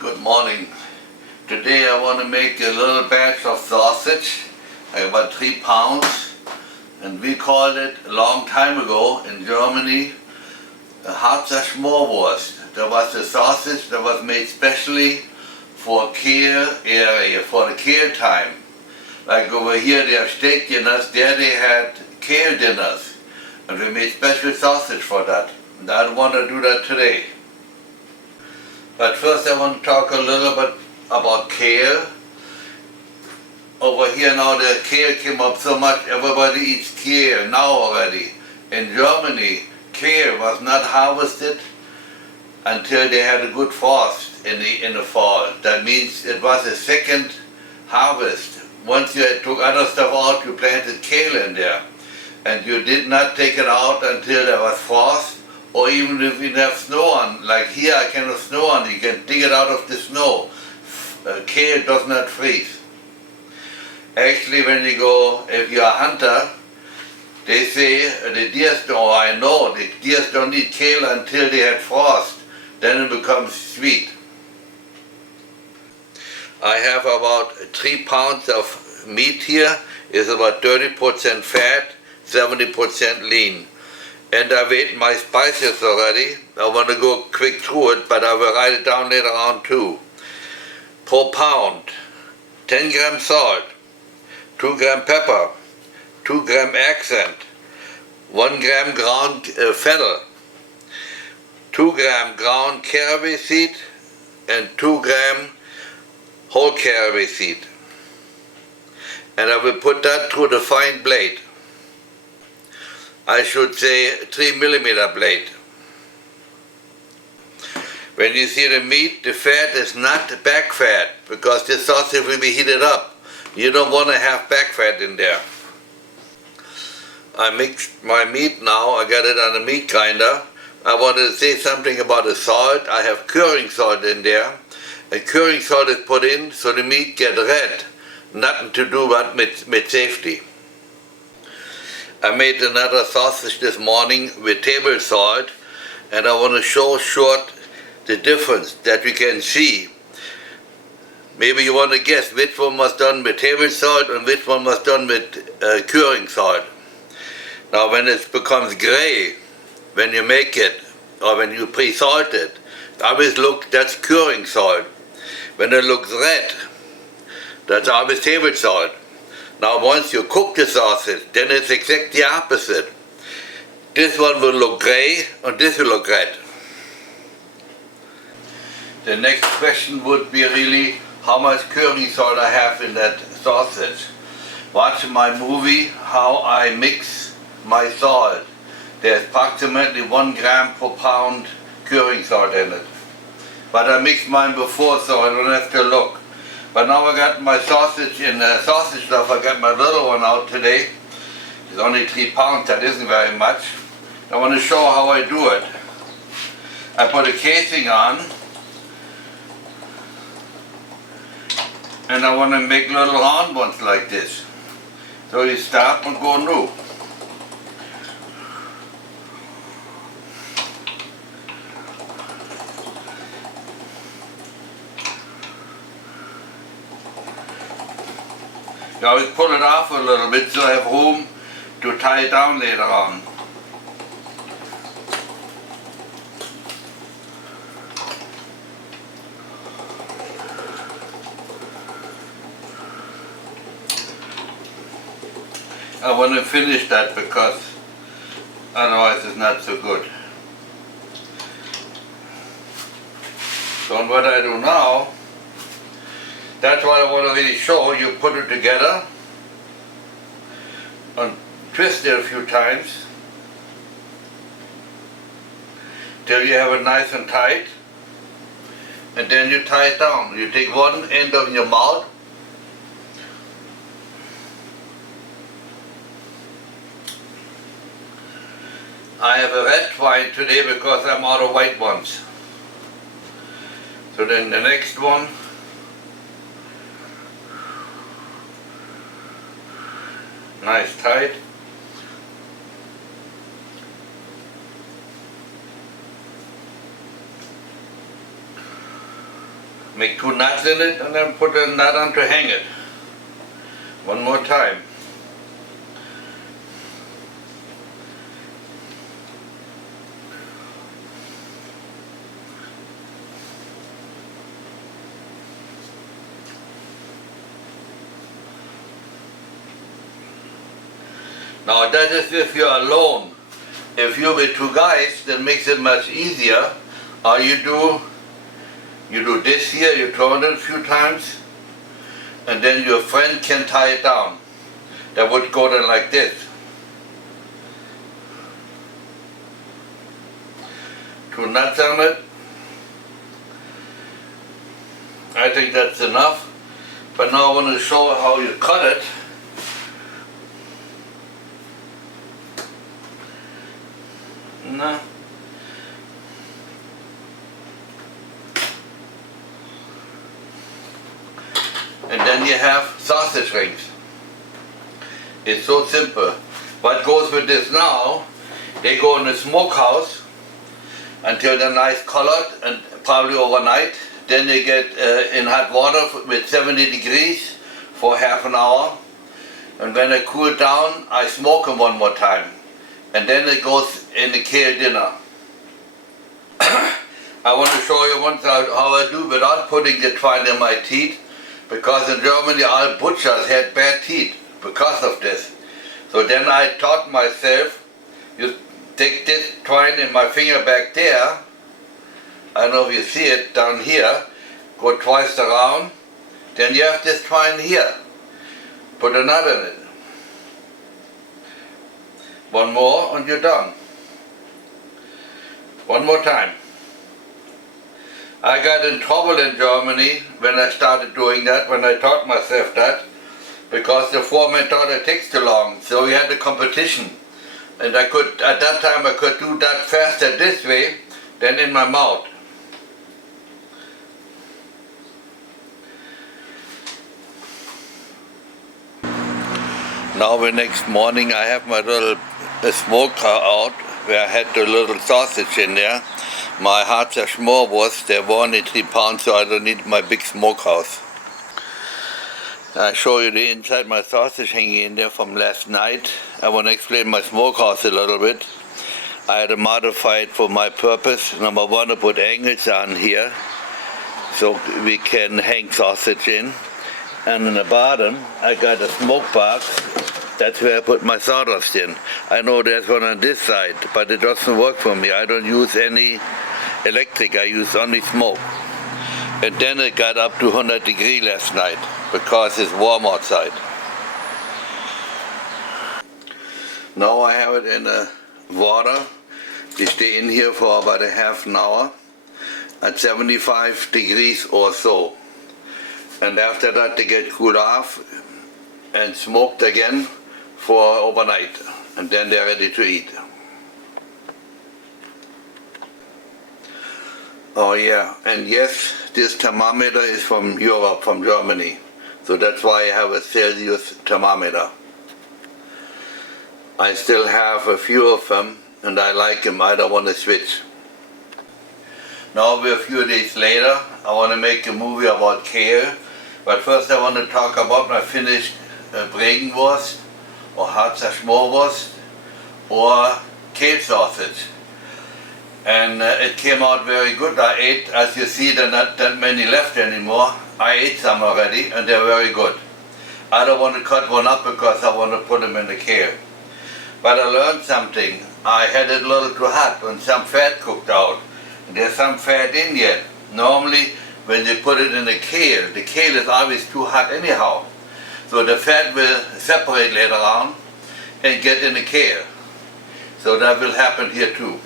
Good morning. Today I want to make a little batch of sausage, about 3 pounds, and we called it a long time ago in Germany a Harzer Schmor Wurst. That was a sausage that was made specially for Kale area, for the Kale time. Like over here they have steak dinners, there they had Kale dinners, and we made special sausage for that. And I want to do that today. But first I want to talk a little bit about kale. Over here now the kale came up so much, everybody eats kale now already. In Germany, kale was not harvested until they had a good frost in the fall. That means it was a second harvest. Once you took other stuff out, you planted kale in there. And you did not take it out until there was frost, or even if you have snow on, like here I can have snow on, you can dig it out of the snow. Kale does not freeze. Actually, when you go, if you're a hunter, they say the deer, or I know, the deer don't eat kale until they had frost, then it becomes sweet. I have about 3 pounds of meat here. It's about 30% fat, 70% lean. And I've eaten my spices already. I want to go quick through it, but I will write it down later on too. Per pound, 10 gram salt, 2 gram pepper, 2 gram accent, 1 gram ground fennel, 2 gram ground caraway seed, and 2 gram whole caraway seed. And I will put that through the fine blade. I should say 3mm blade. When you see the meat, the fat is not back fat, because the sausage will be heated up. You don't want to have back fat in there. I mixed my meat now, I got it on the meat grinder. I wanted to say something about the salt. I have curing salt in there. And curing salt is put in so the meat gets red. Nothing to do with safety. I made another sausage this morning with table salt, and I want to show short the difference that we can see. Maybe you want to guess which one was done with table salt and which one was done with curing salt. Now when it becomes gray, when you make it, or when you pre-salt it, always look, that's curing salt. When it looks red, that's always table salt. Now once you cook the sausage, then it's exactly opposite. This one will look gray and this will look red. The next question would be really how much curing salt I have in that sausage. Watch my movie how I mix my salt. There's approximately 1 gram per pound curing salt in it. But I mixed mine before so I don't have to look. But now I got my sausage in sausage stuff. I got my little one out today. It's only 3 pounds, that isn't very much. I want to show how I do it. I put a casing on, and I want to make little round ones like this. So you start and go new. You always pull it off a little bit so I have room to tie it down later on. I want to finish that because otherwise it's not so good. So what I do now, that's what I want to really show. You put it together and twist it a few times till you have it nice and tight, and then you tie it down. You take one end of your mouth I have a red wine today because I'm out of white ones. So then the next one, nice tight. Make 2 nuts in it and then put a nut on to hang it. One more time. Now that is if you're alone. If you're with 2 guys, that makes it much easier. All you do this here, you turn it a few times, and then your friend can tie it down. That would go then like this. 2 nuts on it. I think that's enough. But now I want to show how you cut it. No. And then you have sausage rings. It's so simple. What goes with this now, they go in the smokehouse until they're nice colored and probably overnight. Then they get in hot water with 70 degrees for half an hour. And when they cool down, I smoke them one more time. And then it goes in the kale dinner. I want to show you once how I do without putting the twine in my teeth, because in Germany all butchers had bad teeth because of this. So then I taught myself, you take this twine in my finger back there, I don't know if you see it down here, go twice around, then you have this twine here, put a knot in it. One more and you're done. One more time. I got in trouble in Germany when I started doing that, when I taught myself that, because the foreman thought it takes too long. So we had a competition. And I could, at that time I could do that faster this way than in my mouth. Now the next morning I have my little smoker out where I had the little sausage in there. My Harzer Schmor Wurst, they're 1 pounds, so I don't need my big smokehouse. I show you the inside my sausage hanging in there from last night. I want to explain my smokehouse a little bit. I had to modify it for my purpose. Number 1, I put angles on here so we can hang sausage in. And in the bottom I got a smoke box. That's where I put my sawdust in. I know there's one on this side, but it doesn't work for me. I don't use any electric, I use only smoke. And then it got up to 100 degrees last night because it's warm outside. Now I have it in water. They stay in here for about a half an hour at 75 degrees or so. And after that they get cooled off and smoked again for overnight, and then they're ready to eat. Oh yeah, and yes, this thermometer is from Europe, from Germany. So that's why I have a Celsius thermometer. I still have a few of them and I like them, I don't want to switch. Now we're a few days later, I want to make a movie about kale. But first I want to talk about my finished Wurst or Harzer Schmor Wurst or Kale Sausage. And it came out very good. I ate, as you see, there are not that many left anymore. I ate some already and they're very good. I don't want to cut one up because I want to put them in the kale. But I learned something. I had it a little too hot when some fat cooked out. And there's some fat in yet. Normally when they put it in the kale is always too hot anyhow. So the fat will separate later on and get in the kale. So that will happen here too.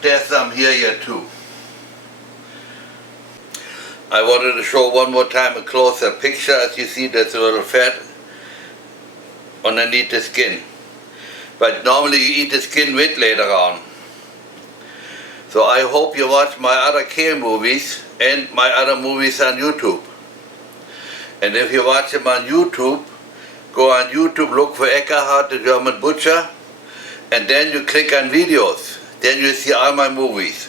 There's some here too. I wanted to show one more time a closer picture. As you see, there's a little fat underneath the skin. But normally you eat the skin with later on. So I hope you watch my other kale movies and my other movies on YouTube. And if you watch them on YouTube, go on YouTube, look for Eckkehard, the German butcher, and then you click on videos. Then you see all my movies.